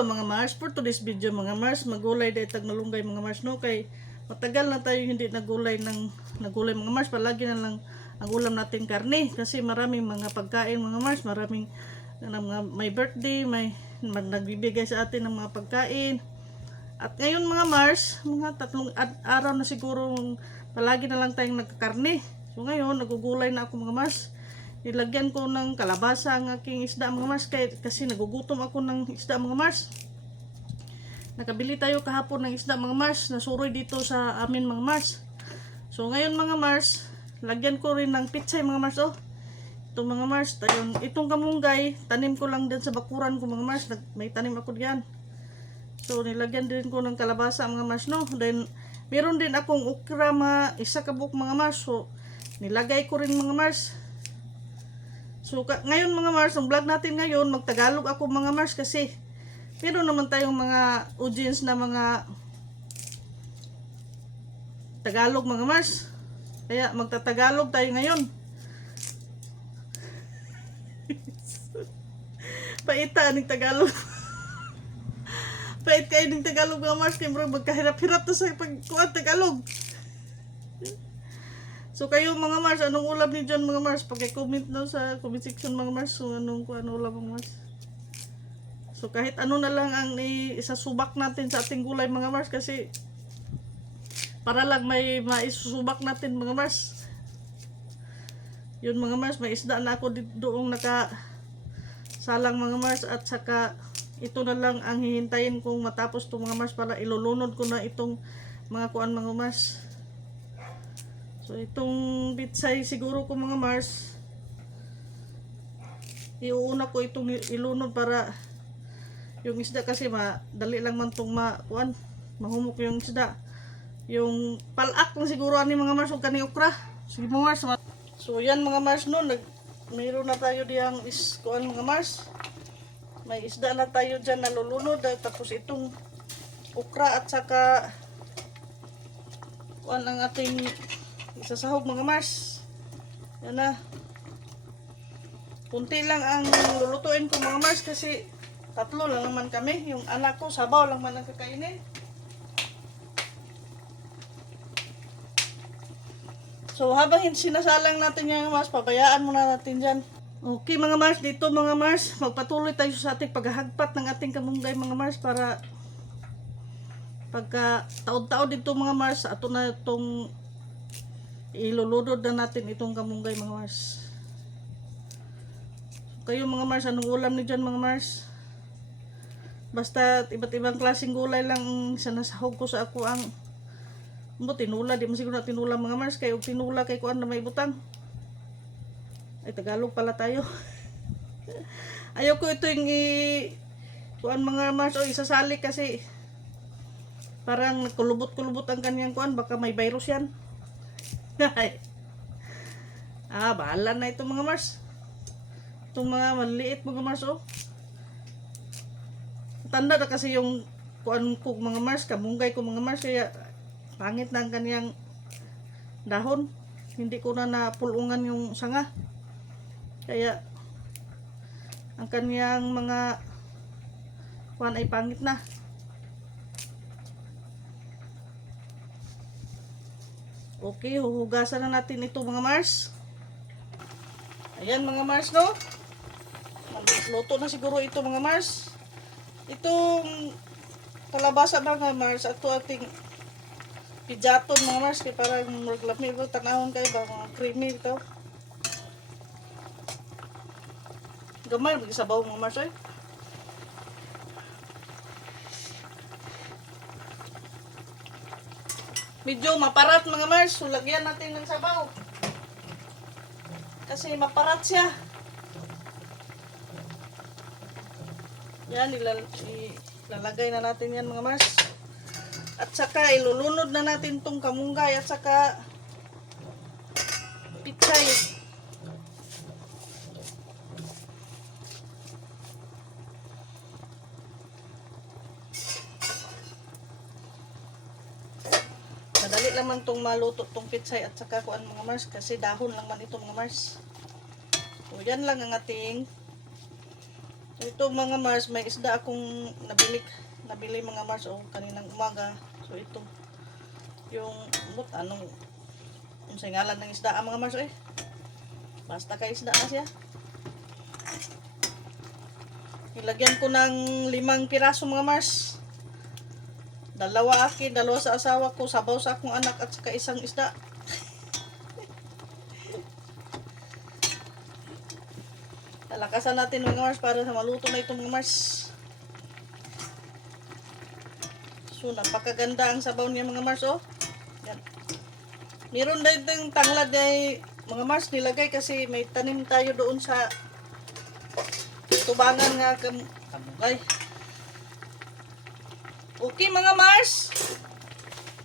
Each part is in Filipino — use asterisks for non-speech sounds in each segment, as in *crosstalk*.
Hello mga Mars, for today's video mga Mars, magulay dahil tag malunggay mga Mars no kay matagal na tayo hindi nagulay ng nagulay mga Mars, palagi na lang ang ulam natin karne kasi maraming mga pagkain mga Mars, maraming na mga may birthday, may mag, nagbibigay sa atin ng mga pagkain. At ngayon mga Mars, mga tatlong araw na siguro palagi na lang tayong nagkakarne. So ngayon, nagugulay na ako mga Mars. Nilagyan ko ng kalabasa ang aking isda mga Mars kasi nagugutom ako ng isda mga Mars. Nakabili tayo kahapon ng isda mga Mars, nasuroy dito sa amin mga Mars. So ngayon mga Mars, lagyan ko rin ng pitsay mga Mars oh. Itong mga Mars, tayon, itong kamunggay, tanim ko lang din sa bakuran ko mga Mars, may tanim ako diyan. So nilagyan din ko ng kalabasa mga Mars no. Then meron din akong okra mga isa kabuk mga Mars. So nilagay ko rin mga Mars. So ngayon mga Mars, ang vlog natin ngayon, magtagalog ako mga Mars kasi meron naman tayong mga audience na mga Tagalog mga Mars. Kaya magtatagalog tayo ngayon. *laughs* Paita aning Tagalog. *laughs* Pait kayo ng Tagalog mga Mars, kaya bro, magkahirap-hirap to sa pagkuhan Tagalog. So kayo mga Mars, anong ulam ni John mga Mars? Pag-comment daw sa comment section mga Mars, so anong kung ano ulam mga Mars. So kahit ano na lang ang isasubak natin sa ating gulay mga Mars kasi para lang may maisusubak natin mga Mars. Yun mga Mars, may isda na ako doong naka salang mga Mars at saka ito na lang ang hihintayin kong matapos itong mga Mars para ilulunod ko na itong mga kuan mga Mars. So itong bitsay siguro ko mga Mars iuuna ko itong ilunod para yung isda kasi madali lang man tong ma kuan mahumok yung isda. Yung palak lang siguro ani mga Mars ug kani okra. Sige mga Mars ma- so yan mga Mars no nag mayroon na tayo diyang is kuan mga Mars. May isda na tayo dyan nalulunod tapos itong okra at saka kuan ang ating isasahog mga Mars. Yan na. Kunti lang ang lulutuin ko mga Mars kasi tatlo lang naman kami. Yung anak ko sabaw lang man ang kakainin. So habang sinasalang natin yan Mars, pabayaan muna natin dyan. Okay mga Mars, dito mga Mars, magpatuloy tayo sa ating paghahagpat ng ating kamunggay mga Mars para pagka taon-taon dito mga Mars, ato na itong iluludod na natin itong kamunggay mga Mars. Kayo mga Mars, anong ulam ni dyan mga Mars? Basta iba't ibang klaseng gulay lang ang sinasahog ko sa ako ang mo tinula, di mo siguro na tinula mga Mars kay og tinula kay kuan na may butang. Ay Tagalog pala tayo. *laughs* Ayoko ito yung i kuan mga Mars o isasali kasi parang kulubot-kulubot ang kanyang kuan baka may virus yan. Ah, bahala na ito mga Mars. Itong mga maliit mga Mars oh. Tanda na kasi yung kuan ko mga Mars, kamunggay ko mga Mars kaya pangit na ang kaniyang dahon. Hindi ko na napulungan yung sanga. Kaya ang kaniyang mga kuan ay pangit na. Okay, huhugasan na natin ito mga Mars. Ayan mga Mars no. Magluto na siguro ito mga Mars. Itong kalabasa mga Mars, ato ating pijaton mga Mars kay parang maglami ko tanahon kayo ba mga creamy ito. Gamay mag sabaw mga Mars ay. Medyo maparat mga Mars, so lagyan natin ng sabaw. Kasi maparat siya. Yan, ilal ilalagay na natin yan mga Mars. At saka ilulunod na natin tong kamunggay at saka pitsay. Madali lang man tong maluto tong pitsay at saka kuan mga Mars kasi dahon lang man ito mga Mars. So yan lang ang ating Ito mga Mars, may isda akong nabili, nabili mga Mars o kaninang umaga. So ito, yung, but, anong, yung singalan ng isda ang mga Mars eh. Basta ka isda na siya. Ilagyan ko ng limang piraso mga Mars. Dalawa akin, dalawa sa asawa ko, sabaw sa akong anak at saka isang isda. Talakasan natin mga Mars para sa maluto na itong mga Mars. So, napakaganda ang sabaw niya mga Mars, oh. Yan. Meron na itong tanglad ay mga Mars nilagay kasi may tanim tayo doon sa tubangan nga kam kamugay. Okay mga Mars.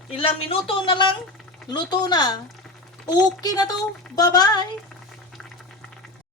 Ilang minuto na lang. Luto na. Okay na to. Bye-bye.